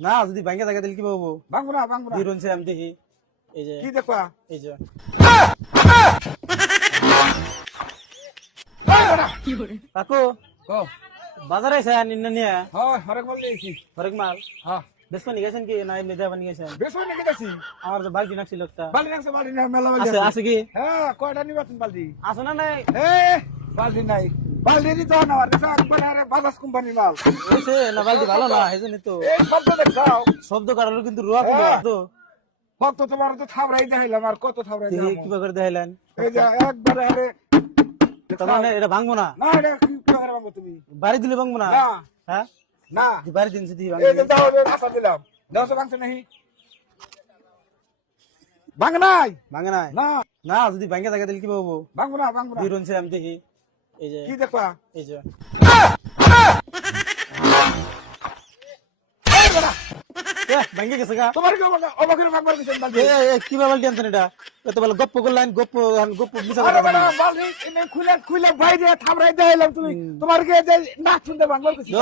না যদি ব্যাংকে থাকে তাহলে কি পাবো? ভাঙবো না ভাঙবো না। দিরুনছে আমি দেখি। এই যে কি দেখবা? এই যে কাকু ও বাজারে এসে নিন্ন নিয়ে হয় হরেক মাল দিয়েছি। হরেক মাল হ্যাঁ বেশ নিয়ে গেছেন কি না এমনি দেওয়া নিয়ে গেছেন? বেশ অনেক গেছি। আমার তো বালতি নাকছিল একটা। বালতি নাকছে বালতি না মেলা বালতি আছে আছে। আছে কি? হ্যাঁ কয়টা নিবা তুমি বালতি? আছে না নাই? এ বালতি নাই। বালতি দিতে না আর দেখো একবারে আরে বাজাজ কোম্পানির মাল। হইছে না বালতি ভালো না হেজনি তো। এই শব্দ দেখছাও? শব্দ করালো কিন্তু রোয়া কম তো। কত তোমার তো থাবড়াই দেখাইলাম আর কত থাবড়াই দেখি দেখাইলাম। কিবা করে দেখাইলেন? এই যে একবারে আরে তার মানে এটা ভাঙবো না? না এটা কি করে ভাঙবো তুমি? বাড়ি দিলে ভাঙবো না? না হ্যাঁ না দি বাড়ি দিন যদি এই যে দাও আশা দিলাম। দাও তো ভাঙছে নাহি। ভাঙ নাই ভাঙে নাই? না না যদি ব্যাংকে থাকে তাহলে কি পাবো? ভাঙবো না ভাঙবো না। দিরুনছে আমি দেখি। এই যে কি দেখবা? এই যে ব্যাংকে গেছে গা। তোমার কি অবাকের ভাঙবার কিছু বালতি? কি বালতি আনছেন এটা? এত বলে গপ্প করলেন গপ্প গপ্প মিশা আরে কথা বাবা বলেন। বালতি এনে খুলে খুলে বাইরে থাবড়াই দেখাইলাম তুমি তোমার কি যে নাক শুনতে ভাঙবার কিছু?